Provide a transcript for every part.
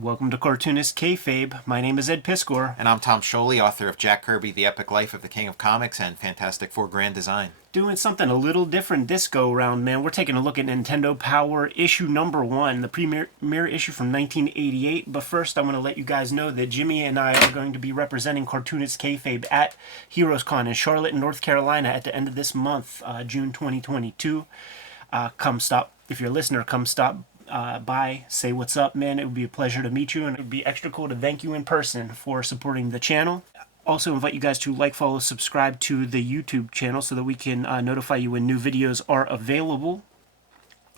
Welcome to Cartoonist Kayfabe. My name is Ed Piskor. And I'm Tom Scholey, author of Jack Kirby, The Epic Life of the King of Comics, and Fantastic Four Grand Design. Doing something a little different this go-around, man. We're taking a look at Nintendo Power issue number 1, the premiere issue from 1988. But first, I want to let you guys know that Jimmy and I are going to be representing Cartoonist Kayfabe at HeroesCon in Charlotte, North Carolina at the end of this month, June 2022. Come stop. If you're a listener, come stop by, say what's up, man. It would be a pleasure to meet you, and it would be extra cool to thank you in person for supporting the channel. Also invite you guys to like, follow, subscribe to the YouTube channel so that we can notify you when new videos are available.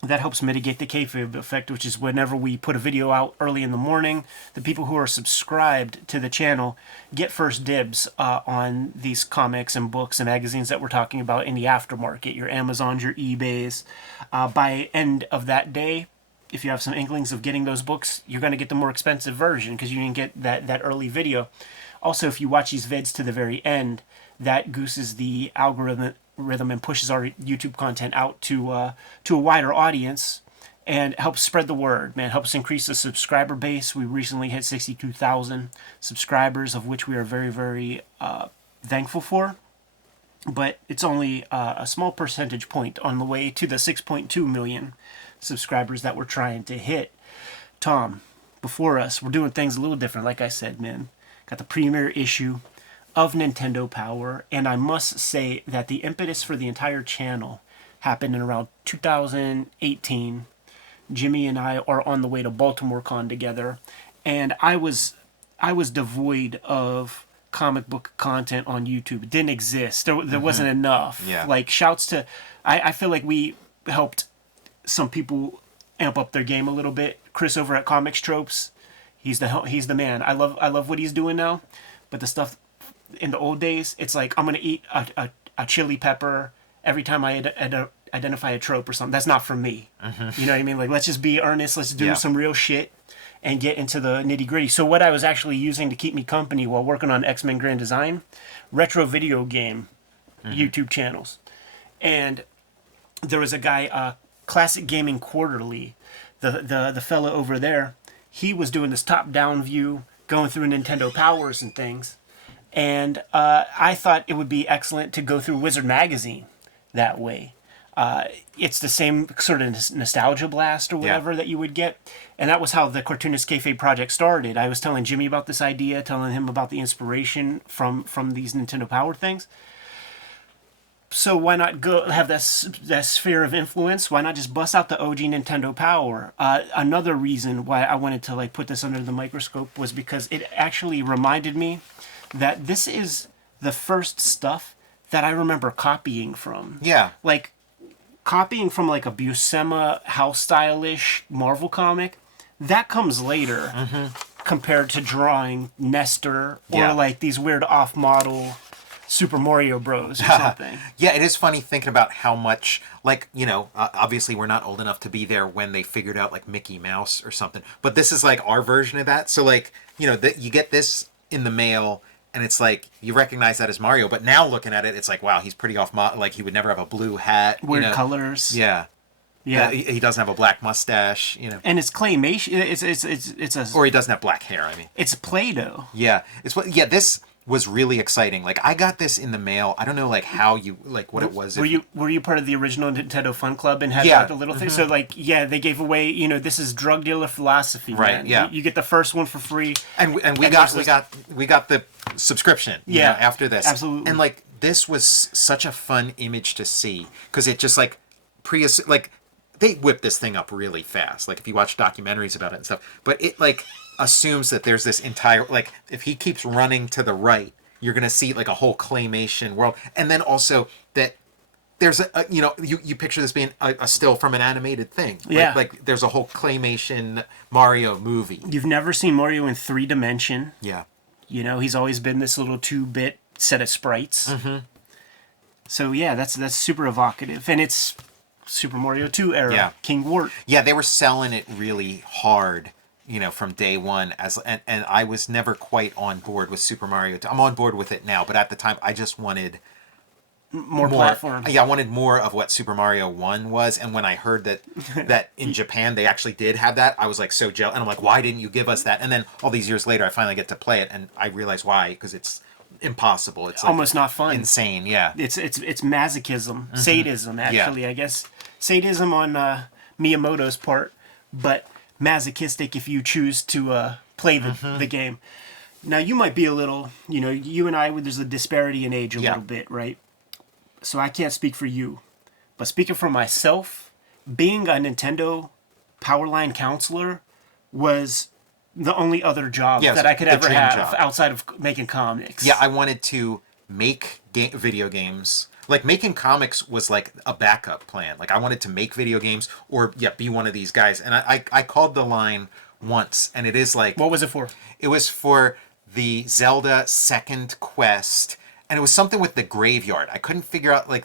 That helps mitigate the kayfabe effect, which is whenever we put a video out early in the morning, the people who are subscribed to the channel get first dibs on these comics and books and magazines that we're talking about in the aftermarket, your Amazons, your eBays. By end of that day, if you have some inklings of getting those books, you're going to get the more expensive version because you didn't get that early video. Also, if you watch these vids to the very end, that gooses the algorithm and pushes our YouTube content out to a wider audience and helps spread the word, man. Helps increase the subscriber base. We recently hit 62,000 subscribers, of which we are very, very thankful for. But it's only a small percentage point on the way to the 6.2 million subscribers that we're trying to hit. Tom, before us, we're doing things a little different, like I said, man. Got the premiere issue of Nintendo Power, and I must say that the impetus for the entire channel happened in around 2018. Jimmy and I are on the way to Baltimore Con together, and I was devoid of comic book content on YouTube. It didn't exist. There wasn't enough. Yeah. Like, shouts to... I feel like we helped some people amp up their game a little bit. Chris over at Comics Tropes, he's the man. I love what he's doing now, but the stuff in the old days, it's like I'm gonna eat a chili pepper every time I identify a trope or something. That's not for me. You know what I mean? Like, let's just be earnest. Let's do some real shit and get into the nitty gritty. So what I was actually using to keep me company while working on X-Men Grand Design, retro video game YouTube channels, and there was a guy, Classic Gaming Quarterly, the fella over there. He was doing this top-down view, going through Nintendo Powers and things. And I thought it would be excellent to go through Wizard Magazine that way. It's the same sort of nostalgia blast or whatever that you would get. And that was how the Cartoonist Kayfabe project started. I was telling Jimmy about this idea, telling him about the inspiration from these Nintendo Power things. So why not go have that sphere of influence? Why not just bust out the OG Nintendo Power? Another reason why I wanted to put this under the microscope was because it actually reminded me that this is the first stuff that I remember copying from. Yeah. Like, copying from a Buscema house style-ish Marvel comic, that comes later compared to drawing Nestor or these weird off-model Super Mario Bros. Or something. Yeah, it is funny thinking about how much, obviously we're not old enough to be there when they figured out Mickey Mouse or something, but this is our version of that. So you get this in the mail, and it's you recognize that as Mario, but now looking at it, it's wow, he's pretty off. He would never have a blue hat. Weird colors. Yeah. Yeah. He doesn't have a black mustache. And it's claymation. It's a. Or he doesn't have black hair. I mean. It's Play-Doh. Yeah. This was really exciting. I got this in the mail. I don't know how you what it was. Were you part of the original Nintendo Fun Club and had the little thing? So they gave away, this is drug dealer philosophy, right? Man. Yeah. You get the first one for free. And we got the subscription after this. Absolutely. And this was such a fun image to see because it just they whip this thing up really fast. If you watch documentaries about it and stuff, but it assumes that there's this entire if he keeps running to the right, you're gonna see a whole claymation world, and then also that there's you picture this being a still from an animated thing. There's a whole claymation Mario movie. You've never seen Mario in 3D. Yeah. He's always been this little 2-bit set of sprites. So yeah, that's super evocative, and it's Super Mario 2 era. Yeah. King Wart. Yeah, they were selling it really hard. From day one, and I was never quite on board with Super Mario. I'm on board with it now, but at the time, I just wanted more platform. Yeah, I wanted more of what Super Mario 1 was, and when I heard that in Japan they actually did have that, I was like so jealous, and I'm like, why didn't you give us that? And then all these years later, I finally get to play it, and I realize why, because it's impossible. It's like almost not fun. insane. Yeah, It's masochism, sadism actually. I guess sadism on Miyamoto's part, but masochistic if you choose to play the game. Now you might be a little, you and I, there's a disparity in age a little bit, right? So I can't speak for you, but speaking for myself, being a Nintendo Powerline counselor was the only other job that I could ever have outside of making comics. Yeah, I wanted to make video games. Like, making comics was like a backup plan. Like, I wanted to make video games or, be one of these guys. And I called the line once, and it is like... What was it for? It was for the Zelda second quest, and it was something with the graveyard. I couldn't figure out, like,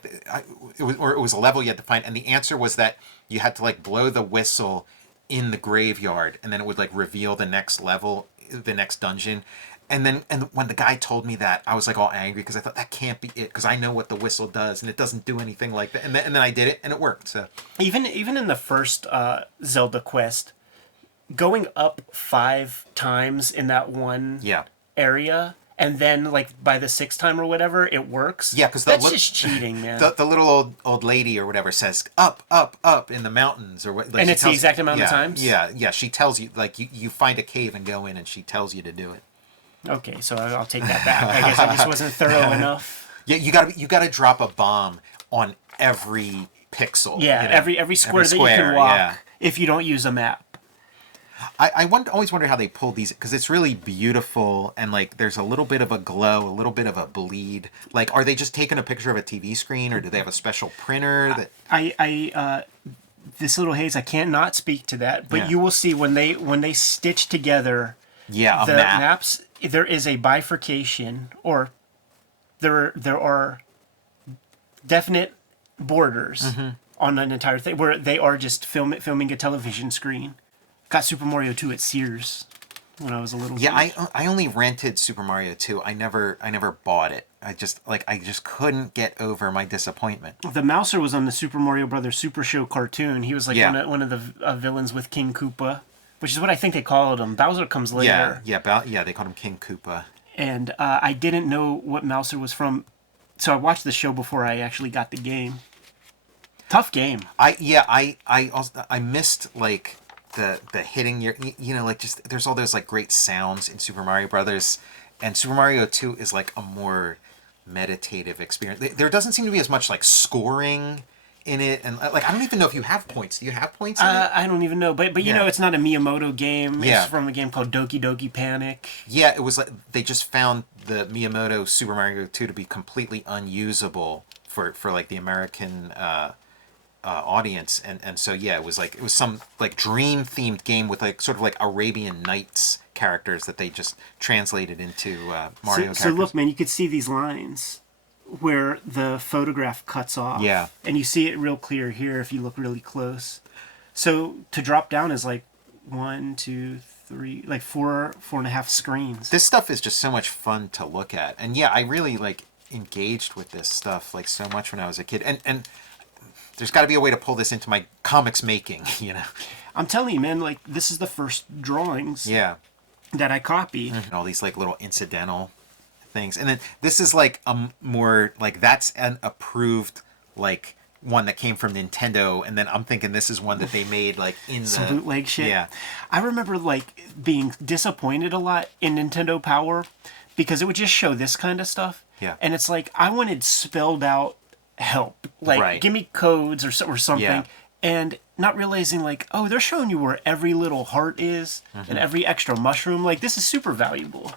it was a level you had to find, and the answer was that you had to, like, blow the whistle in the graveyard, and then it would, like, reveal the next level, the next dungeon. And when the guy told me that, I was, like, all angry, because I thought, that can't be it, because I know what the whistle does, and it doesn't do anything like that. And then I did it, and it worked, so... Even in the first Zelda quest, going up 5 times in that one area, and then like by the 6th time or whatever, it works. Yeah, because that's just cheating, man. The little old lady or whatever says up, up, up in the mountains, or what? Like, and it's the exact amount of times. Yeah. She tells you, like, you find a cave and go in, and she tells you to do it. Okay, so I'll take that back. I guess I just wasn't thorough enough. Yeah, you gotta drop a bomb on every pixel. Yeah, every square that you can walk if you don't use a map. I always wonder how they pulled these, because it's really beautiful, and like there's a little bit of a glow, a little bit of a bleed. Like, are they just taking a picture of a TV screen, or do they have a special printer that? This little haze, I can't not speak to that, but you will see when they stitch together the maps, there is a bifurcation, or there are definite borders on an entire thing where they are just filming a television screen. Got Super Mario 2 at Sears when I was a little kid. I only rented Super Mario 2. I never bought it. I just couldn't get over my disappointment. The Mouser was on the Super Mario Brothers Super Show cartoon. He was like one of the villains with King Koopa, which is what I think they called him. Bowser comes later. Yeah, they called him King Koopa. And I didn't know what Mouser was from, so I watched the show before I actually got the game. Tough game. I missed like the hitting like just there's all those like great sounds in Super Mario Brothers, and Super Mario 2 is like a more meditative experience. There doesn't seem to be as much like scoring in it, and like I don't even know if you have points. Do you have points in it? I don't even know, but you know, it's not a Miyamoto game. It's from a game called Doki Doki Panic. Yeah, it was like they just found the Miyamoto Super Mario 2 to be completely unusable for like the American audience, and so it was some like dream themed game with like sort of like Arabian Nights characters that they just translated into Mario characters. So look, man, you could see these lines where the photograph cuts off. Yeah. And you see it real clear here if you look really close. So to drop down is like 1, 2, 3, like four and a half screens. This stuff is just so much fun to look at, and I really like engaged with this stuff like so much when I was a kid, and there's got to be a way to pull this into my comics making, I'm telling you, man, like, this is the first drawings that I copied. And all these, like, little incidental things. And then this is, like, a more, like, that's an approved, like, one that came from Nintendo. And then I'm thinking this is one that they made, like, in some bootleg shit. Yeah. I remember, like, being disappointed a lot in Nintendo Power because it would just show this kind of stuff. Yeah. And it's like, I wanted spelled out help, like give me codes or something, and not realizing like, oh, they're showing you where every little heart is and every extra mushroom. Like, this is super valuable.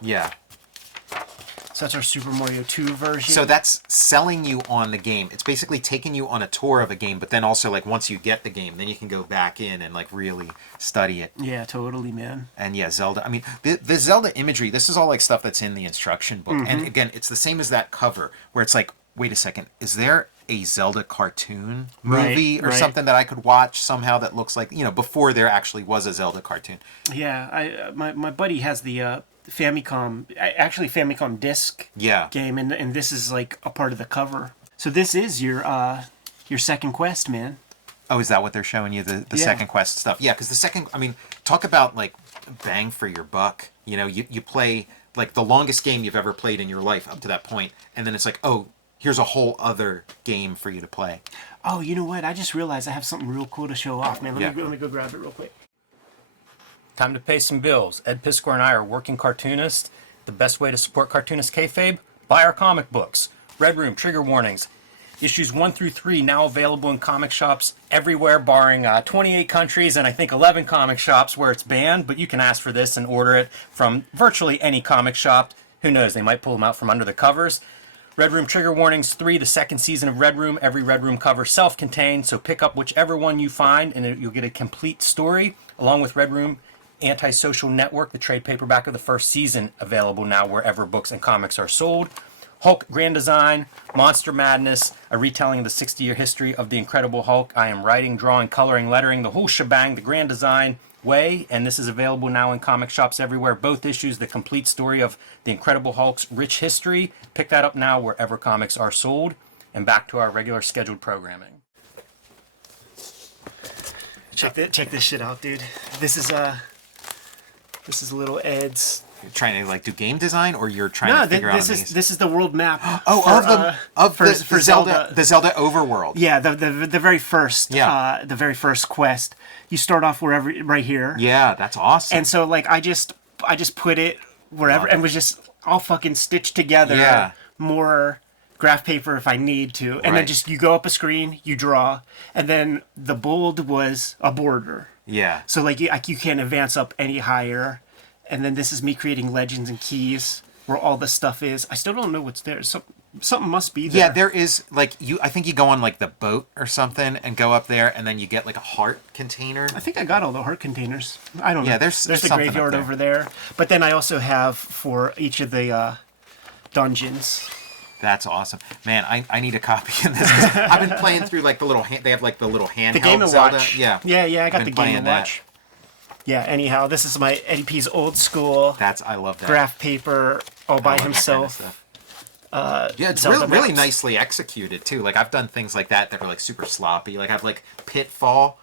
So that's our Super Mario 2 version. So that's selling you on the game. It's basically taking you on a tour of a game, but then also like once you get the game, then you can go back in and like really study it. Yeah, totally, man. And Zelda. I mean, the Zelda imagery, this is all like stuff that's in the instruction book. And again, it's the same as that cover where it's like, wait a second, is there a Zelda cartoon movie or something that I could watch somehow that looks like, before there actually was a Zelda cartoon? Yeah, my buddy has the Famicom disc game, and this is like a part of the cover. So this is your second quest, man. Oh, is that what they're showing you, the second quest stuff? Yeah, because the second, I mean, talk about, like, bang for your buck. You know, you play, like, the longest game you've ever played in your life up to that point, and then it's like, oh, here's a whole other game for you to play. Oh, you know what? I just realized I have something real cool to show off, man. Let me go grab it real quick. Time to pay some bills. Ed Piskor and I are working Cartoonist. The best way to support Cartoonist Kayfabe? Buy our comic books. Red Room, Trigger Warnings. Issues 1 through 3 now available in comic shops everywhere, barring 28 countries and I think 11 comic shops where it's banned, but you can ask for this and order it from virtually any comic shop. Who knows, they might pull them out from under the covers. Red Room Trigger Warnings 3, the second season of Red Room. Every Red Room cover self-contained, so pick up whichever one you find and you'll get a complete story, along with Red Room Antisocial Network, the trade paperback of the first season, available now wherever books and comics are sold. Hulk Grand Design, Monster Madness, a retelling of the 60-year history of the Incredible Hulk. I am writing, drawing, coloring, lettering, the whole shebang, the Grand Design way, and this is available now in comic shops everywhere. Both issues, the complete story of the Incredible Hulk's rich history. Pick that up now wherever comics are sold. And back to our regular scheduled programming. Check this shit out, dude. This is little Ed's. You're trying to, like, do game design, or you're trying to figure out these? This is the world map. For Zelda, the Zelda Overworld. Yeah, the very first. Yeah. The very first quest. You start off right here. Yeah, that's awesome. And so, like, I just put it wherever and was just all fucking stitched together. Yeah. More graph paper if I need to, and then just you go up a screen, you draw, and then the bold was a border. Yeah. So like you can't advance up any higher. And then this is me creating legends and keys where all the stuff is. I still don't know what's there. Something must be there. Yeah, there is, like, I think you go on, like, the boat or something and go up there, and then you get, like, a heart container. I think I got all the heart containers. I don't know. Yeah, there's the graveyard over there. But then I also have for each of the dungeons. That's awesome. Man, I need a copy of this. I've been playing through, like, the little, they have, like, the little handheld the Game & Zelda. Watch. Yeah. Yeah, I got the Game & Watch. Yeah, anyhow, this is my Eddie P's old school. I love that. Graph paper all by himself. Yeah, it's really nicely executed, too. Like, I've done things like that are, like, super sloppy. Like, I've, like, Pitfall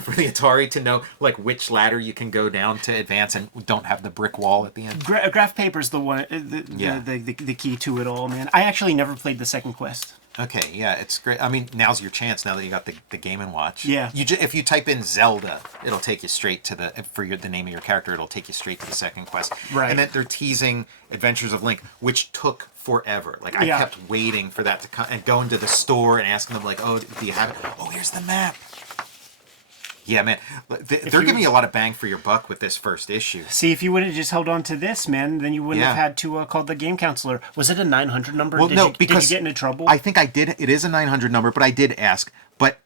for the Atari to know, like, which ladder you can go down to advance and don't have the brick wall at the end. Graph paper's the one, the key to it all, man. I actually never played the second quest. Okay, yeah, it's great. I mean, now's your chance now that you got the Game & Watch. Yeah. If you type in Zelda, it'll take you straight to the name of your character, it'll take you straight to the second quest. Right. And then they're teasing Adventures of Link, which took forever. Like, I kept waiting for that to come and going to the store and asking them, like, oh, do you have it? Oh, here's the map. Yeah, man. They're giving you a lot of bang for your buck with this first issue. See, if you would have just held on to this, man, then you wouldn't have had to call the game counselor. Was it a 900 number? Well, no, because did you get into trouble? I think I did. It is a 900 number, but I did ask. But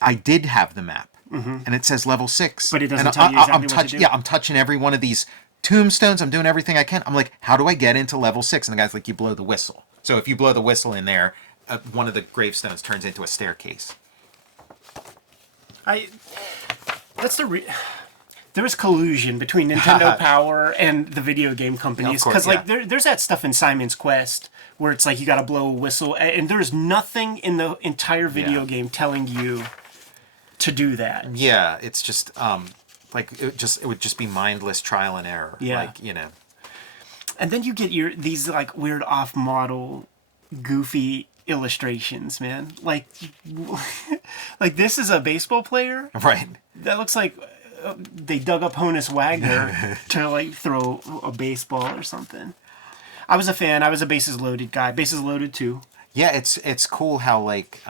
I did have the map, and it says level 6. But it doesn't tell you exactly what to do. Yeah, I'm touching every one of these tombstones. I'm doing everything I can. I'm like, how do I get into level 6? And the guy's like, you blow the whistle. So if you blow the whistle in there, one of the gravestones turns into a staircase. There is collusion between Nintendo Power and the video game companies, because there's that stuff in Simon's Quest where it's like you got to blow a whistle, and there's nothing in the entire video game telling you to do that. Yeah, it's just it would just be mindless trial and error. Yeah. Like, you know. And then you get these like weird off-model, goofy illustrations, man. Like this is a baseball player. Right. That looks like they dug up Honus Wagner to like throw a baseball or something. I was a fan. I was a bases loaded guy. Bases loaded too. Yeah, it's cool how like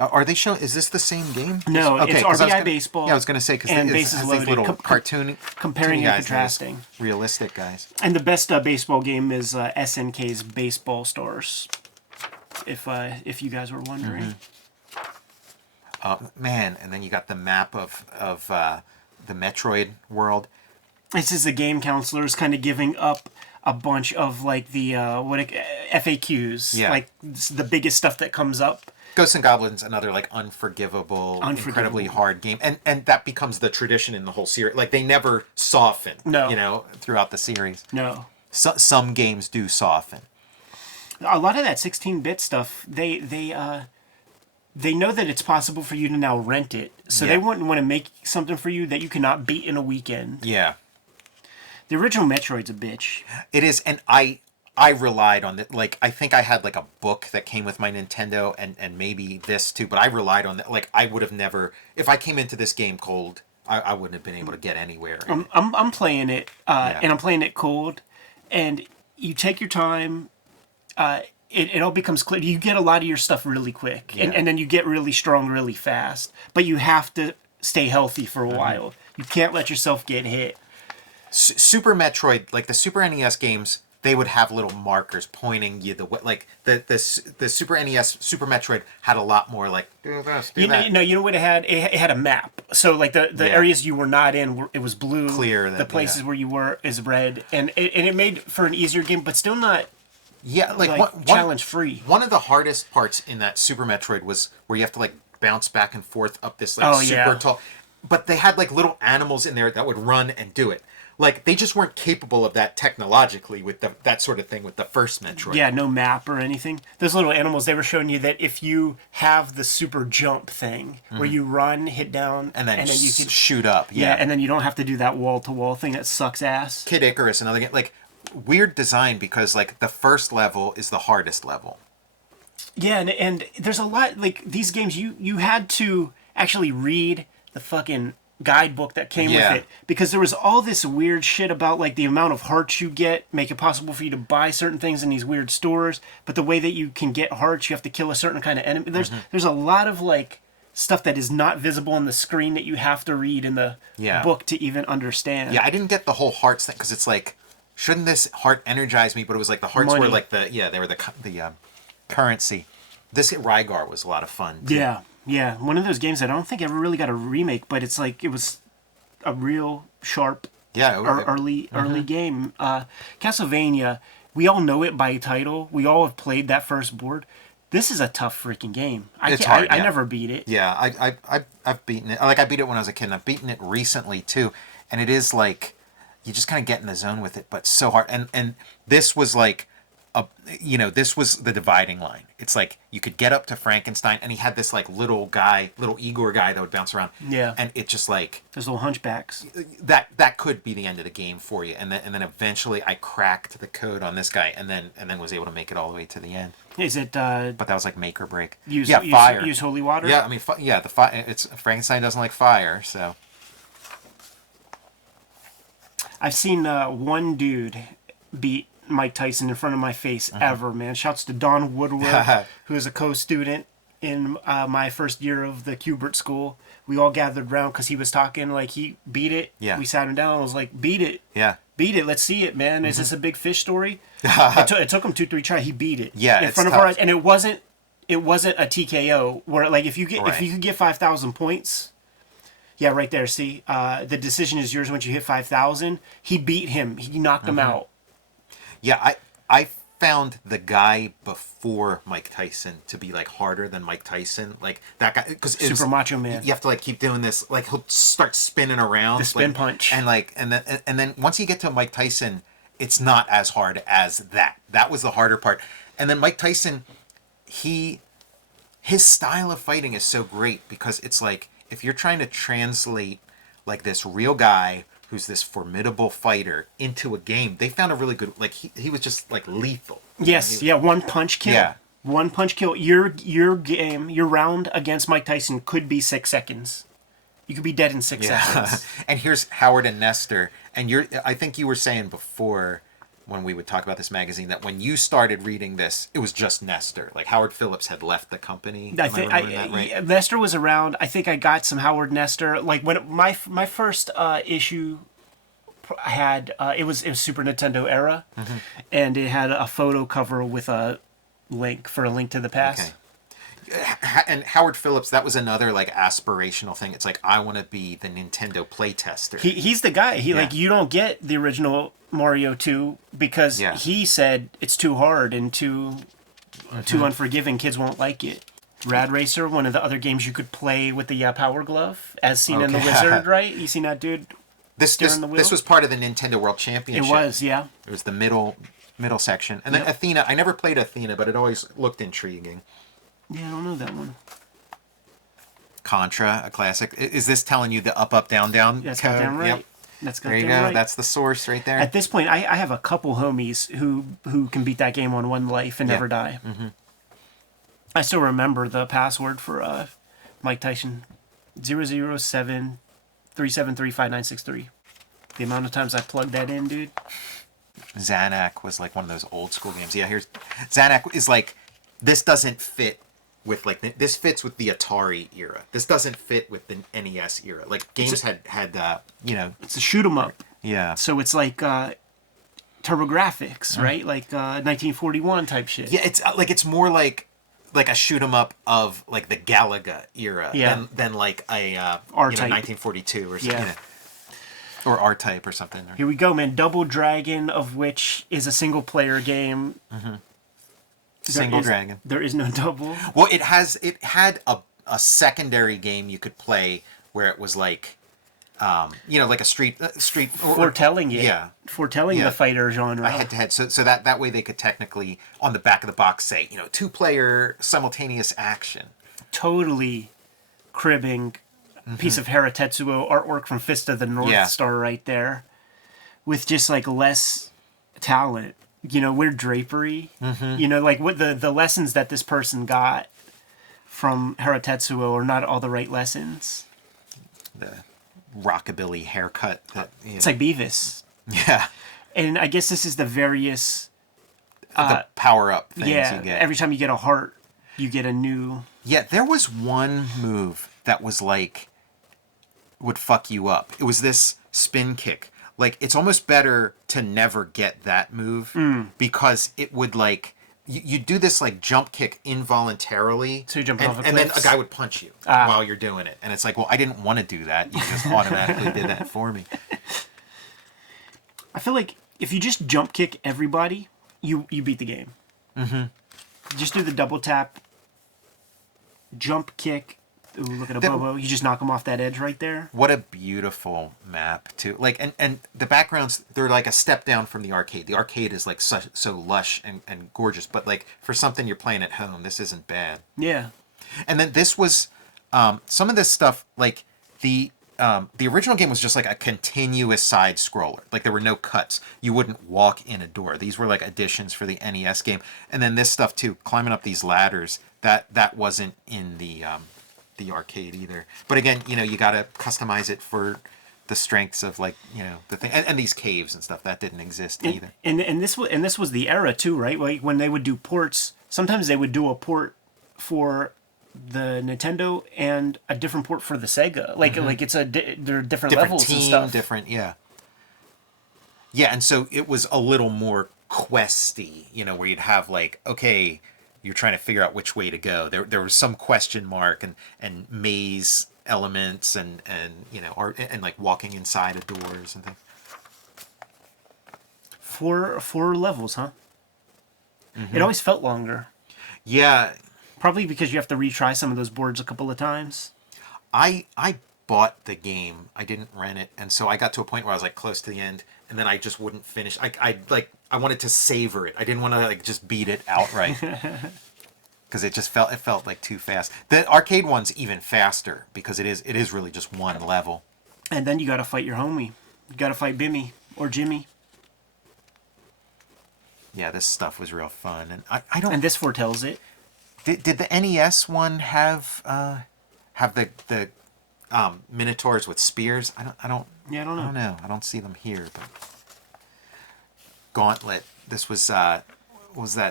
are they showing? Is this the same game? No, okay, it's RBI baseball. Yeah, I was gonna say because bases loaded. These little cartoon comparing and contrasting. Realistic guys. And the best baseball game is SNK's Baseball Stars. If you guys were wondering. Mm-hmm. Man, and then you got the map of the Metroid world. This is the game counselors kind of giving up a bunch of like the FAQs, like the biggest stuff that comes up. Ghosts and Goblins, another like unforgivable, incredibly hard game, and that becomes the tradition in the whole series. Like they never soften, throughout the series. No. Some games do soften. A lot of that 16-bit stuff, they know that it's possible for you to now rent it, so Yeah. they wouldn't want to make something for you that you cannot beat in a weekend. Yeah. The original Metroid's a bitch. It is, and I relied on it. Like, I think I had like a book that came with my Nintendo, and maybe this too. But I relied on that. Like, I would have never, if I came into this game cold, I wouldn't have been able to get anywhere. I'm playing it, Yeah. and I'm playing it cold, and you take your time. It all becomes clear. You get a lot of your stuff really quick, Yeah. and then you get really strong really fast. But you have to stay healthy for a while. You can't let yourself get hit. Super Metroid, like the Super NES games, they would have little markers pointing you the way. Like the Super NES Super Metroid had a lot more like do this, do that. You know what it had? It had a map. So like the Yeah. areas you were not in, it was blue. Clear, The places where you were is red, and it made for an easier game, but still not Yeah, like challenge free. One of the hardest parts in that Super Metroid was where you have to like bounce back and forth up this like Oh, super yeah. tall. But they had like little animals in there that would run and do it. Like they just weren't capable of that technologically with that sort of thing with the first Metroid. Yeah, no map or anything. Those little animals, they were showing you that if you have the super jump thing, where you run, hit down, and then you can shoot up. yeah, and then you don't have to do that wall to wall thing that sucks ass. Kid Icarus, another game, like weird design because like the first level is the hardest level. Yeah, and there's a lot like these games. You had to actually read the fucking guidebook that came Yeah. with it because there was all this weird shit about like the amount of hearts you get make it possible for you to buy certain things in these weird stores, but the way that you can get hearts, you have to kill a certain kind of enemy. There's a lot of like stuff that is not visible on the screen that you have to read in the Yeah. book to even understand. Yeah, I didn't get the whole hearts thing because it's like, shouldn't this heart energize me? But it was like the hearts Money. were like they were the currency. This Rygar was a lot of fun. Too. Yeah, one of those games that I don't think ever really got a remake, but it's like it was a real sharp Yeah, early game. Castlevania, we all know it by title. We all have played that first board. This is a tough freaking game. It's hard, I yeah. never beat it. Yeah, I've beaten it. Like I beat it when I was a kid, and I've beaten it recently too. And it is like you just kind of get in the zone with it, but so hard. And this was like this was the dividing line. It's like you could get up to Frankenstein, and he had this like little Igor guy that would bounce around. Yeah. And it just like Those little hunchbacks. that could be the end of the game for you. And then eventually I cracked the code on this guy, and then was able to make it all the way to the end. Is it But that was like make or break. use fire. use holy water? Yeah, I mean, the fire. It's Frankenstein doesn't like fire, so. I've seen one dude beat Mike Tyson in front of my face ever, man. Shouts to Don Woodward, who is a co-student in my first year of the Kubert School. We all gathered around because he was talking like he beat it. Yeah. We sat him down and was like, beat it. Yeah. Beat it. Let's see it, man. Is this a big fish story? It took him 2-3 tries. He beat it. Yeah, in it's front of tough. our eyes, and it wasn't a TKO where like if you Right. get 5,000 points. Yeah, right there. See, the decision is yours once you hit 5,000. He beat him. He knocked him out. Yeah, I found the guy before Mike Tyson to be like harder than Mike Tyson, like that guy because Super Macho Man. You have to like keep doing this, like he'll start spinning around, The spin like, punch. and then once you get to Mike Tyson, it's not as hard as that. That was the harder part, and then Mike Tyson, his style of fighting is so great because it's like if you're trying to translate like this real guy who's this formidable fighter into a game, they found a really good, like he was just like lethal. Yes, yeah, one punch kill. Yeah. One punch kill. Your game, your round against Mike Tyson could be 6 seconds. You could be dead in 6 seconds. And here's Howard and Nestor, and I think you were saying before when we would talk about this magazine that when you started reading this, it was just Nestor. Like Howard Phillips had left the company. I think that right? Nestor was around. I think I got some Howard Nestor. Like when my first issue had it was Super Nintendo era, and it had a photo cover with a link to the past. Okay. And Howard Phillips, that was another like aspirational thing. It's like I want to be the Nintendo playtester. He's the guy. Yeah. You don't get the original Mario 2 because Yeah. he said it's too hard and too unforgiving. Kids won't like it. Rad Racer, one of the other games you could play with the power glove, as seen in The Okay. Wizard, right? You seen that dude? This steering the wheel? was part of the Nintendo World Championship. It was, yeah. It was the middle middle section. And then Athena, I never played Athena, but it always looked intriguing. Yeah, I don't know that one. Contra, a classic. Is this telling you the up, up, down, down? That's code? goddamn right. Yep. That's There you goddamn go. right. That's the source right there. At this point, I have a couple homies who can beat that game on one life and never die. Mm-hmm. I still remember the password for Mike Tyson, 007-373-5963. The amount of times I plugged that in, dude. Xanac was like one of those old school games. Yeah, here's Xanac is like, this doesn't fit with like this fits with the Atari era. This doesn't fit with the NES era. Like games had you know, It's a shoot 'em up. yeah. So it's like TurboGrafx, right? Like 1941 type shit. Yeah, it's like it's more like a shoot 'em up of like the Galaga era than like a R-Type. 1942 or something. Yeah. You know, or R-Type or something. Here we go, man. Double Dragon, of which is a single player game. Single Dragon. There is no double. Well, it had a secondary game you could play where it was like, you know, like a street Foretelling it. Yeah. Foretelling the fighter genre. head to head. So that way they could technically on the back of the box say, you know, 2-player simultaneous action. Totally cribbing piece of Hera Tetsuo artwork from Fist of the North Star right there, with just like less talent. You know, weird drapery. You know, like what the lessons that this person got from Hera Tetsuo are not all the right lessons. The rockabilly haircut. It's like Beavis. Yeah. And I guess this is the various. The power up things you get. Every time you get a heart, you get a new. Yeah, there was one move that was like would fuck you up. It was this spin kick. Like, it's almost better to never get that move because it would, like, you do this, like, jump kick involuntarily. So you jump off a and then cliff. a guy would punch you while you're doing it. And it's like, well, I didn't want to do that. You just automatically did that for me. I feel like if you just jump kick everybody, you beat the game. Just do the double tap, jump kick. Ooh, look at a Bobo. You just knock him off that edge right there. What a beautiful map, too. Like, and the backgrounds, they're like a step down from the arcade. The arcade is, like, so lush and gorgeous. But, like, for something you're playing at home, this isn't bad. Yeah. And then this was, some of this stuff, like, the original game was just, like, a continuous side scroller. Like, there were no cuts. You wouldn't walk in a door. These were, like, additions for the NES game. And then this stuff, too, climbing up these ladders, that wasn't in the arcade either. But again, you know, you got to customize it for the strengths of, like, you know, the thing, and these caves and stuff that didn't exist either. And this was the era too, right? Like when they would do ports, sometimes they would do a port for the Nintendo and a different port for the Sega. Like it's there are different levels team, and stuff. Different, yeah, and so it was a little more questy, you know, where you'd have like, okay, you're trying to figure out which way to go. There was some question mark and maze elements and you know, and like walking inside of doors and things. Four levels, huh? It always felt longer. Yeah. Probably because you have to retry some of those boards a couple of times. I bought the game. I didn't rent it, and so I got to a point where I was like close to the end, and then I just wouldn't finish. I wanted to savor it. I didn't want to like just beat it outright because it felt like too fast. The arcade one's even faster because it is really just one level. And then you got to fight your homie. You got to fight Bimmy or Jimmy. Yeah, this stuff was real fun, and I don't. And this foretells it. Did the NES one have the Minotaurs with spears? I don't. Yeah, I don't know. I don't know. I don't see them here, but Gauntlet. This was that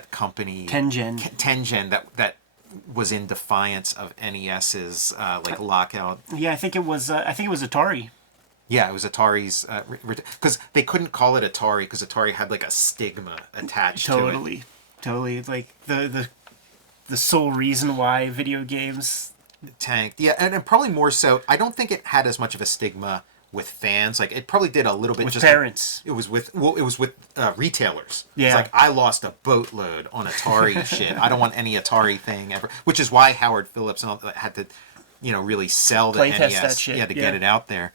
company Tengen that was in defiance of NES's like lockout. Yeah, I think it was Atari. Yeah, it was Atari's because they couldn't call it Atari because Atari had like a stigma attached to it. Totally. Like the sole reason why video games tanked. Yeah, and probably more so. I don't think it had as much of a stigma with fans. Like it probably did a little bit with just parents. Like, it was with retailers. Yeah. It's like I lost a boatload on Atari shit. I don't want any Atari thing ever. Which is why Howard Phillips and all that had to, you know, really sell the Play NES. test that shit. Yeah, to get it out there.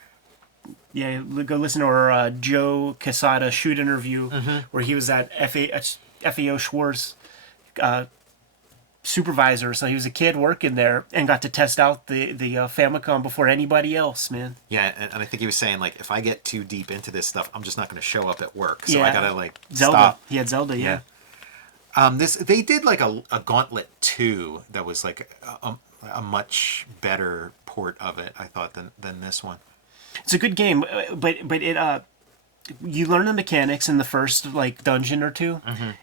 Yeah, go listen to our Joe Quesada shoot interview where he was at FAO Schwartz supervisor. So he was a kid working there and got to test out the Famicom before anybody else, man. Yeah, and I think he was saying, like, if I get too deep into this stuff, I'm just not going to show up at work. So Yeah. I got to, like, Zelda. stop. He had Zelda, yeah. They did, like, a Gauntlet 2 that was, like, a much better port of it, I thought, than this one. It's a good game, but it you learn the mechanics in the first like dungeon or two,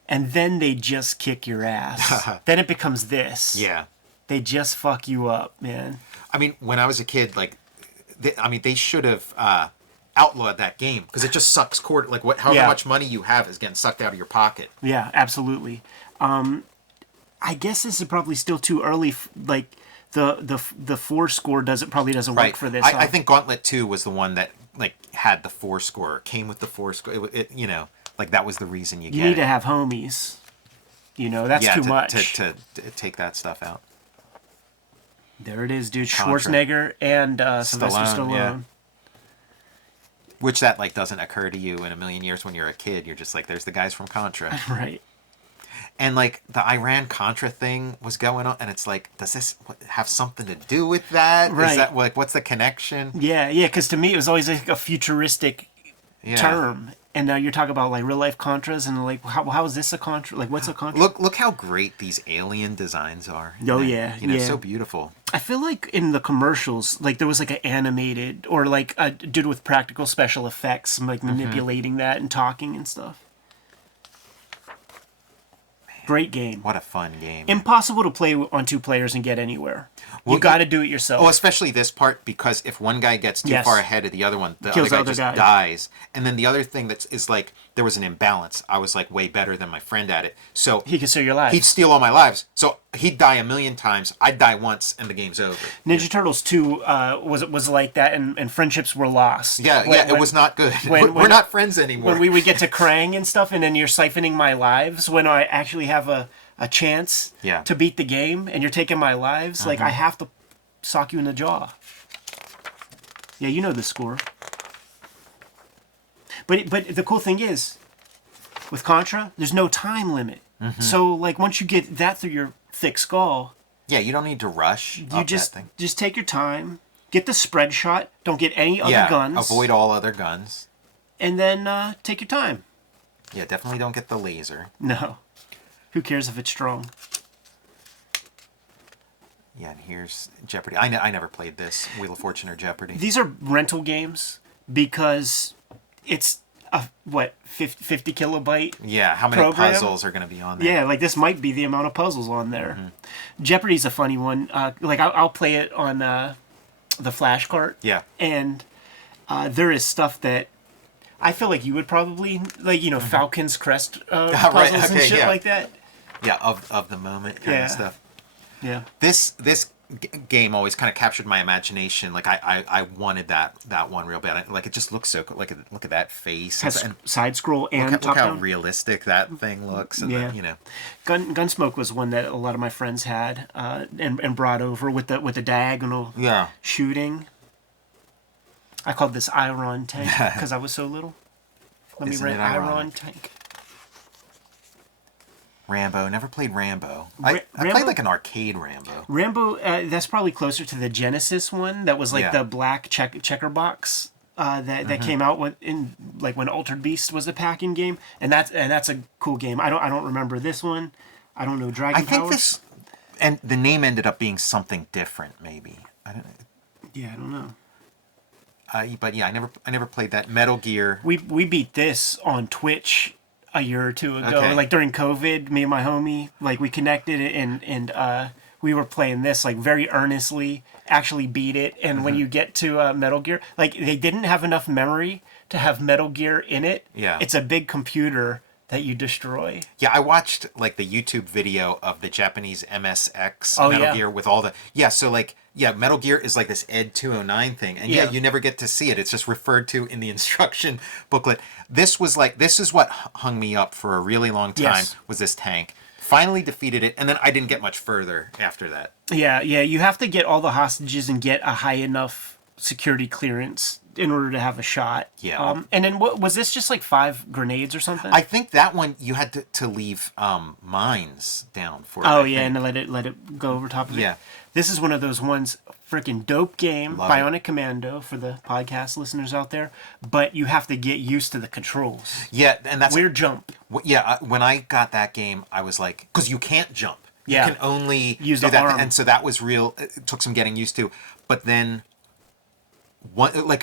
and then they just kick your ass. Then it becomes this. Yeah. They just fuck you up, man. I mean, when I was a kid, like, they should have outlawed that game because it just sucks like however much money you have is getting sucked out of your pocket. Yeah, absolutely. I guess this is probably still too early. Like the 4 score probably doesn't work for this. I think Gauntlet 2 was the one that like had the 4 score. It came with the 4 score. It you know, like that was the reason you get it. You need to have homies. You know, that's too much. To take that stuff out. There it is, dude. Contra. Schwarzenegger and Sylvester Stallone. Yeah. Which that like doesn't occur to you in a million years when you're a kid. You're just like, there's the guys from Contra. Right. And like the Iran-Contra thing was going on, and it's like, does this have something to do with that? Right. Is that like, what's the connection? Yeah, because to me it was always like a futuristic term, and now you're talking about like real life Contras, and like how is this a Contra? Like what's a Contra? Look how great these alien designs are. Oh yeah, you know, yeah. so beautiful. I feel like in the commercials, like there was like an animated or like a dude with practical special effects, like manipulating that and talking and stuff. Great game. What a fun game. Impossible to play on 2 players and get anywhere. Well, You got to do it yourself. Oh, especially this part, because if one guy gets too Yes. far ahead of the other one, the Kills other guy other just guys. dies. And then the other thing is like, there was an imbalance. I was like way better than my friend at it. So He could steal your life. he'd steal all my lives. So he'd die a million times. I'd die once, and the game's over. Ninja Turtles 2 was like that, and friendships were lost. It was not good. when- We're not friends anymore. When we would get to Krang and stuff, and then you're siphoning my lives when I actually have a chance to beat the game, and you're taking my lives, like I have to sock you in the jaw. Yeah, you know the score. But the cool thing is, with Contra, there's no time limit. So like once you get that through your thick skull, yeah, you don't need to rush. you just take your time, get the spread shot, don't get any other guns, avoid all other guns, and then take your time. Yeah, definitely don't get the laser. No. Who cares if it's strong? Yeah, and here's Jeopardy. I never played this, Wheel of Fortune or Jeopardy. These are rental games because it's a, 50 kilobyte Yeah, how many program? puzzles are going to be on there? Yeah, like this might be the amount of puzzles on there. Jeopardy's a funny one. Like I'll play it on the flash cart. Yeah. And there is stuff that I feel like you would probably, like, you know, Falcon's Crest puzzles and shit like that. Yeah, of the moment kind of stuff. Yeah. This game always kind of captured my imagination. Like I wanted that one real bad. Like it just looks so cool. Like look at that face. Has And side scroll and look top how down. realistic that thing looks. And Yeah. you know. Gunsmoke was one that a lot of my friends had and brought over with the diagonal shooting. I called this Iron Tank because I was so little. Let Isn't me it rent Iron ironic? Tank. Rambo. Never played Rambo. Rambo? I played like an arcade Rambo. Rambo, that's probably closer to the Genesis one. That was like Yeah. the black checker box that came out in like when Altered Beast was a packing game, and that's a cool game. I don't remember this one. I don't know Dragon I think Power. this, and the name ended up being something different. Maybe I don't. Yeah, I don't know. But yeah, I never played that. Metal Gear. We beat this on Twitch a year or two ago. Okay. Like during COVID, me and my homie, like we connected and we were playing this like very earnestly, actually beat it. And when you get to Metal Gear, like they didn't have enough memory to have Metal Gear in it. Yeah. It's a big computer that you destroy. Yeah, I watched like the YouTube video of the Japanese MSX Oh, Metal yeah. Gear with all the so like Metal Gear is like this Ed 209 thing, and Yeah. you never get to see it. It's just referred to in the instruction booklet. This is what hung me up for a really long time. Yes. Was this tank? Finally defeated it, and then I didn't get much further after that. Yeah, you have to get all the hostages and get a high enough security clearance in order to have a shot. Yeah. And then what was this? Just like 5 grenades or something? I think that one you had to leave mines down for. Oh I yeah, think. and let it go over top of it. Yeah. This is one of those ones. Freaking dope game, Love it. Bionic Commando for the podcast listeners out there. But you have to get used to the controls. Yeah, and that's Weird jump. Yeah, when I got that game, I was like, because you can't jump. Yeah. You can only Use do the that, arm. and so that was real. It took some getting used to, but then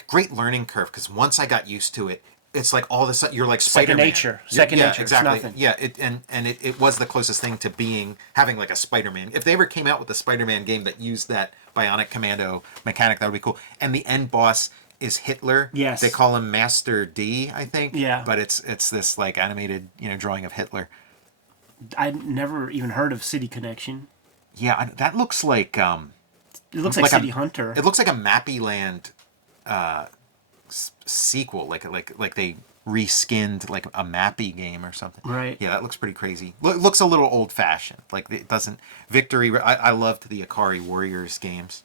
great learning curve, because once I got used to it, it's like all of a sudden you're like Second Spider-Man. nature. Second nature. It's exactly. nothing. Yeah, it was the closest thing to having like a Spider-Man. If they ever came out with a Spider-Man game that used that Bionic Commando mechanic, that would be cool. And the end boss is Hitler. Yes. They call him Master D, I think. Yeah. But it's this like animated, drawing of Hitler. I'd never even heard of City Connection. Yeah, that looks like It looks like City Hunter. It looks like a Mappy Land sequel, like they reskinned like a Mappy game or something. Right. Yeah, that looks pretty crazy. Looks a little old fashioned. Like it doesn't Victory. I loved the Akari Warriors games.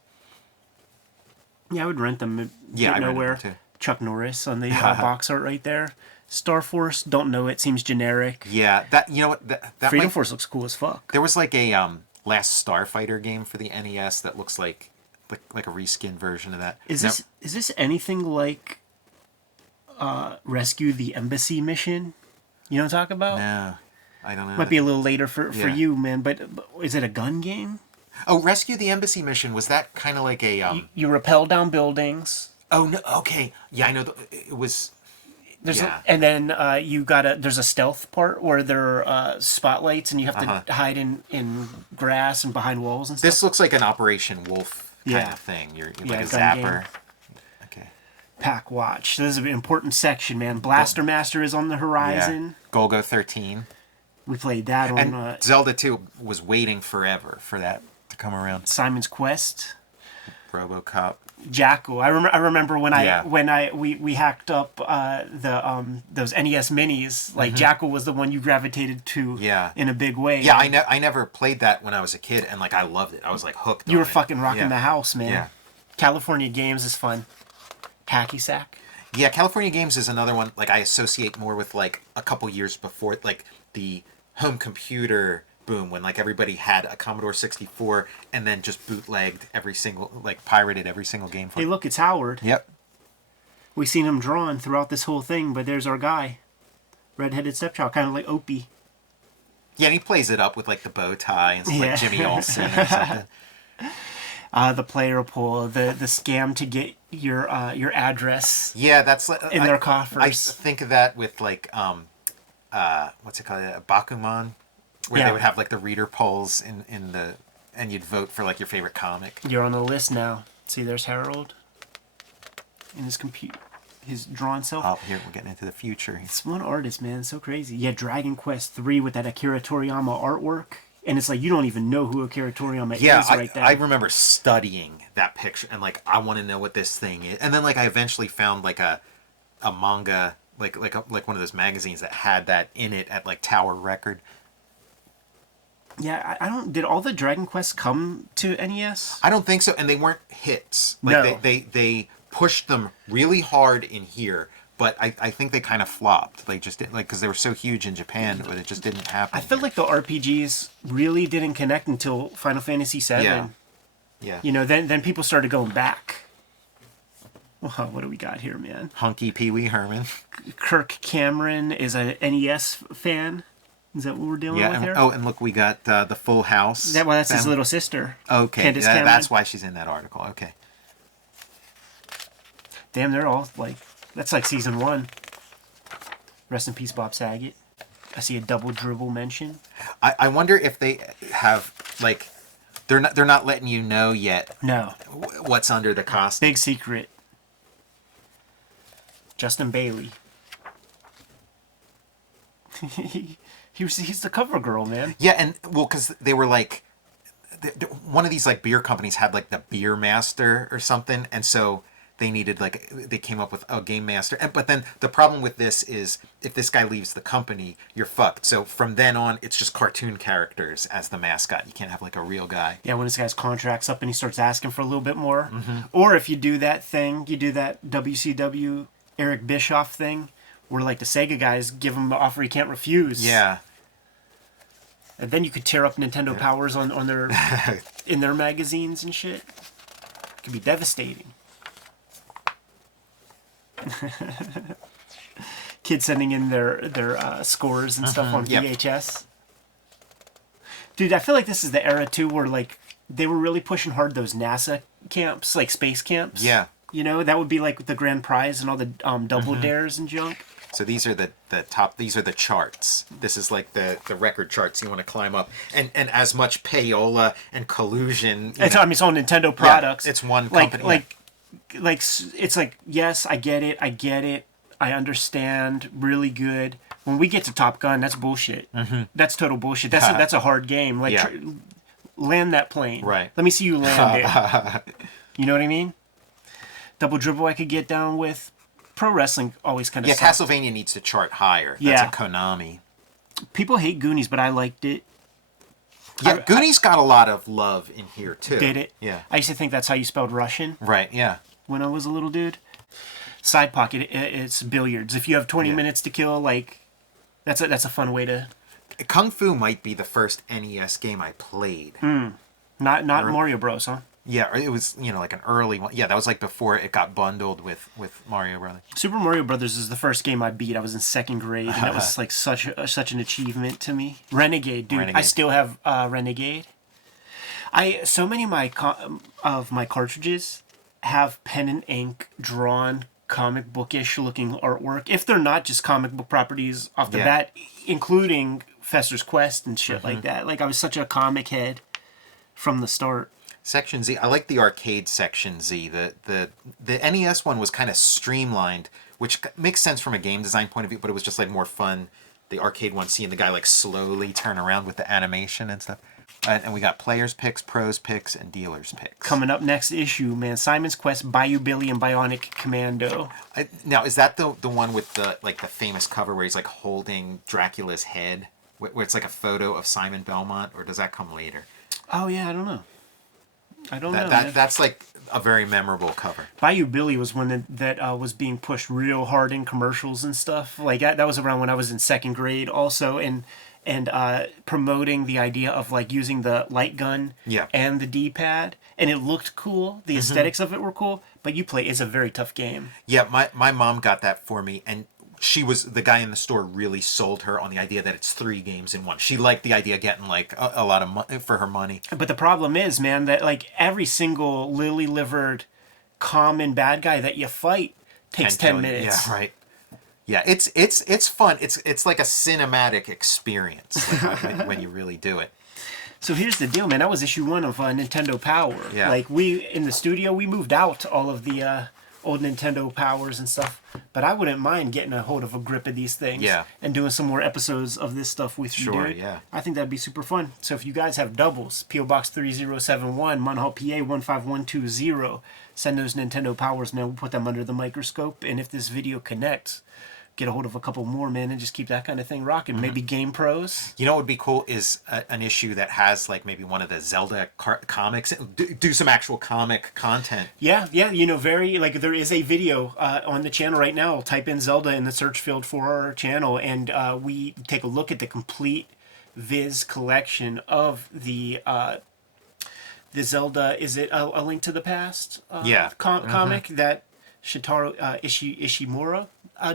Yeah, I would rent them. Yeah, I rented nowhere. them too. Chuck Norris on the box art right there. Star Force, don't know it. Seems generic. Yeah, that what that Freedom might, Force looks cool as fuck. There was like a Last Starfighter game for the NES that looks like a reskinned version of that. Is this anything like Rescue the Embassy mission? You know what I'm talking about? No, I don't know. Might be a little later for Yeah. you, man. But is it a gun game? Oh, Rescue the Embassy mission, was that kind of like a You rappel down buildings. Oh no, okay. Yeah, I know it was Yeah. And then there's a stealth part where there are spotlights and you have to hide in grass and behind walls and stuff. This looks like an Operation Wolf kind Yeah. of thing. You're like a gun zapper. Okay. Pack Watch. This is an important section, man. Blaster Master is on the horizon. Yeah. Golgo 13. We played that And on Zelda 2 was waiting forever for that to come around. Simon's Quest. RoboCop. Jackal. I remember when Yeah. we hacked up those NES minis. Like Jackal was the one you gravitated to Yeah. in a big way. Yeah, man. I never played that when I was a kid, and like I loved it. I was like hooked. You on were it. fucking rocking Yeah. the house, man. Yeah. California Games is fun. Hacky Sack. Yeah, California Games is another one like I associate more with like a couple years before like the home computer boom when like everybody had a Commodore 64 and then just bootlegged every single like pirated every single game for Hey, look, it's Howard. Yep. We seen him drawn throughout this whole thing, but there's our guy. Redheaded stepchild, kind of like Opie. Yeah, and he plays it up with like the bow tie and stuff Yeah. like Jimmy Olsen or something. The player pool, the scam to get your address Yeah, that's like in their coffers. I think of that with like what's it called? Bakuman, where Yeah. they would have like the reader polls in the and you'd vote for like your favorite comic. You're on the list now. See, there's Harold in his drawn self. Oh, here we're getting into the future. It's one artist, man. It's so crazy. Yeah, Dragon Quest 3 with that Akira Toriyama artwork. And it's like, you don't even know who Akira Toriyama is right there. I remember studying that picture and like I want to know what this thing is. And then like I eventually found like a manga like one of those magazines that had that in it at like Tower Record. Yeah, I don't... Did all the Dragon Quests come to NES? I don't think so, and they weren't hits. Like No. they pushed them really hard in here, but I think they kind of flopped. They just didn't, like, because they were so huge in Japan, but it just didn't happen. I feel here. like the RPGs really didn't connect until Final Fantasy VII. Yeah. You know, then people started going back. Well, what do we got here, man? Hunky Pee Wee Herman. Kirk Cameron is a NES fan. Is that what we're dealing with here? And look, we got the Full House. That's his family. little sister. Okay, Candace that's Cameron. why she's in that article. Okay. Damn, they're all like... That's like season 1. Rest in peace, Bob Saget. I see a double dribble mention. I wonder if they have like they're not letting you know yet No. what's under the costume. Big secret. Justin Bailey. He's the cover girl, man. Yeah, and well, because they were like, one of these like beer companies had like the Beer Master or something, and so they needed they came up with a game master. But then the problem with this is if this guy leaves the company, you're fucked. So from then on, it's just cartoon characters as the mascot. You can't have like a real guy. Yeah, when this guy's contract's up and he starts asking for a little bit more. Or if you do that thing, you do that WCW Eric Bischoff thing, where like the Sega guys give him the offer he can't refuse. Yeah. And then you could tear up Nintendo Powers on their in their magazines and shit. It could be devastating. Kids sending in their scores and stuff on VHS. Dude, I feel like this is the era too where like they were really pushing hard those NASA camps, like space camps. Yeah. You know, that would be like the grand prize and all the double dares and junk. So these are the top. These are the charts. This is like the record charts you want to climb up, and as much payola and collusion. It's all Nintendo products. It's one company. Like it's like, yes, I get it. I understand. Really good. When we get to Top Gun, that's bullshit. That's total bullshit. That's a hard game. Like land that plane. Right. Let me see you land it. You know what I mean? Double dribble I could get down with. Pro wrestling always kind of sucks. Castlevania needs to chart higher. Yeah. That's a Konami. People hate Goonies, but I liked it. Yeah, Goonies got a lot of love in here too. Did it? Yeah. I used to think that's how you spelled Russian Right. Yeah. when I was a little dude. Side pocket, it's billiards. If you have 20 minutes to kill, like that's a fun way to. Kung Fu might be the first NES game I played. Not Mario Bros, huh? Yeah, it was like an early one. Yeah, that was like before it got bundled with Mario Brothers. Super Mario Brothers is the first game I beat. I was in second grade, and that was like such an achievement to me. Renegade, dude. I still have Renegade. So many of my cartridges have pen and ink drawn comic bookish looking artwork. If they're not just comic book properties off the bat, including Fester's Quest and shit like that. Like I was such a comic head from the start. Section Z. I like the arcade Section Z. The NES one was kind of streamlined, which makes sense from a game design point of view, but it was just like more fun. The arcade one, seeing the guy like slowly turn around with the animation and stuff. And we got players picks, pros picks, and dealers picks. Coming up next issue, man, Simon's Quest, Bayou Billy, and Bionic Commando. Now, is that the one with the famous cover where he's like holding Dracula's head, where it's like a photo of Simon Belmont, or does that come later? Oh yeah, I don't know. That's like a very memorable cover. Bayou Billy was one that was being pushed real hard in commercials and stuff. Like that was around when I was in second grade also, and promoting the idea of like using the light gun and the D-pad, and it looked cool. The aesthetics of it were cool, but it's a very tough game. Yeah, my mom got that for me, and the guy in the store really sold her on the idea that it's 3 games in one. She liked the idea of getting like a lot of money for her money. But the problem is, man, that like every single lily-livered common bad guy that you fight takes 10 minutes. Yeah, right. Yeah, it's fun. It's like a cinematic experience when you really do it. So here's the deal, man. That was issue 1 of Nintendo Power. Yeah. Like we in the studio, we moved out all of the old Nintendo Powers and stuff. But I wouldn't mind getting a hold of a grip of these things. Yeah. And doing some more episodes of this stuff with you. Sure, Dude. yeah. I think that'd be super fun. So if you guys have doubles, P.O. Box 3071, Munhall, PA 15120, send those Nintendo Powers, man. We'll put them under the microscope. And if this video connects, get a hold of a couple more, man, and just keep that kind of thing rocking. Maybe Game Pros. You know what would be cool is an issue that has like maybe one of the Zelda comics. Do some actual comic content. Yeah. Very like there is a video on the channel right now. Type in Zelda in the search field for our channel, and we take a look at the complete Viz collection of the Zelda. Is it a Link to the Past? Comic that Shitaro Ishimura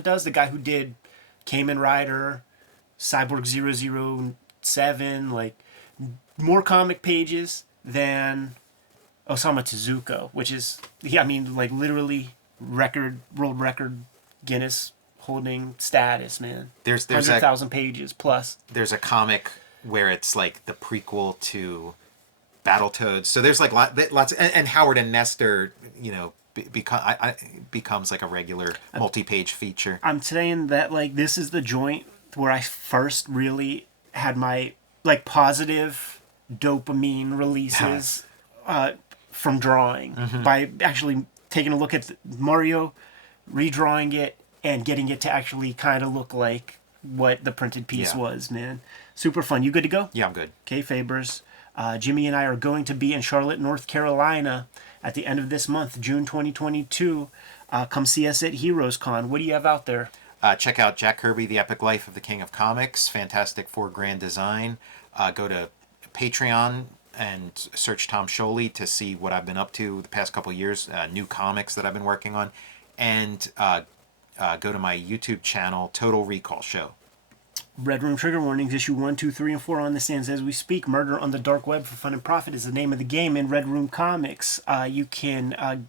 does, the guy who did Kamen Rider, Cyborg 007, like more comic pages than Osamu Tezuka, which is like literally world record Guinness holding status, man. There's 100,000 pages plus. There's a comic where it's like the prequel to Battletoads. So there's like lots and Howard and Nestor, becomes like a regular multi-page feature. I'm saying that like this is the joint where I first really had my like positive dopamine releases from drawing by actually taking a look at Mario, redrawing it, and getting it to actually kind of look like what the printed piece Yeah. was, man. Super fun. You good to go? Yeah, I'm good. Kayfabers. Jimmy and I are going to be in Charlotte, North Carolina at the end of this month, June 2022. Come see us at Heroes Con. What do you have out there? Check out Jack Kirby, The Epic Life of the King of Comics. Fantastic 4 grand design. Go to Patreon and search Tom Scholey to see what I've been up to the past couple years, new comics that I've been working on. And go to my YouTube channel, Total Recall Show. Red Room Trigger Warnings, issue 1, 2, 3, and 4 on the stands as we speak. Murder on the Dark Web for Fun and Profit is the name of the game in Red Room Comics. You can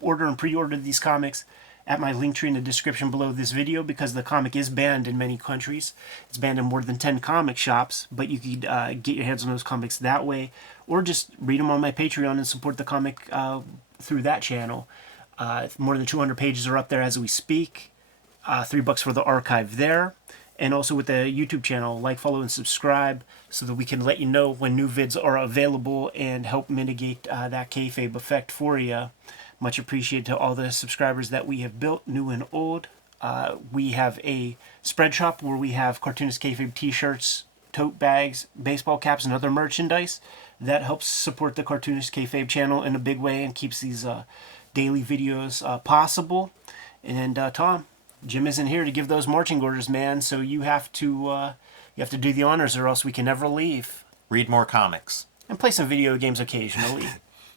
order and pre-order these comics at my link tree in the description below this video because the comic is banned in many countries. It's banned in more than 10 comic shops, but you could get your hands on those comics that way, or just read them on my Patreon and support the comic through that channel. More than 200 pages are up there as we speak. $3 for the archive there. And also with the YouTube channel, like, follow, and subscribe so that we can let you know when new vids are available and help mitigate that kayfabe effect for you. Much appreciated to all the subscribers that we have built, new and old. We have a spread shop where we have Cartoonist Kayfabe t-shirts, tote bags, baseball caps, and other merchandise. That helps support the Cartoonist Kayfabe channel in a big way and keeps these daily videos possible. And Tom, Jim isn't here to give those marching orders, man. So you have to do the honors, or else we can never leave. Read more comics. And play some video games occasionally.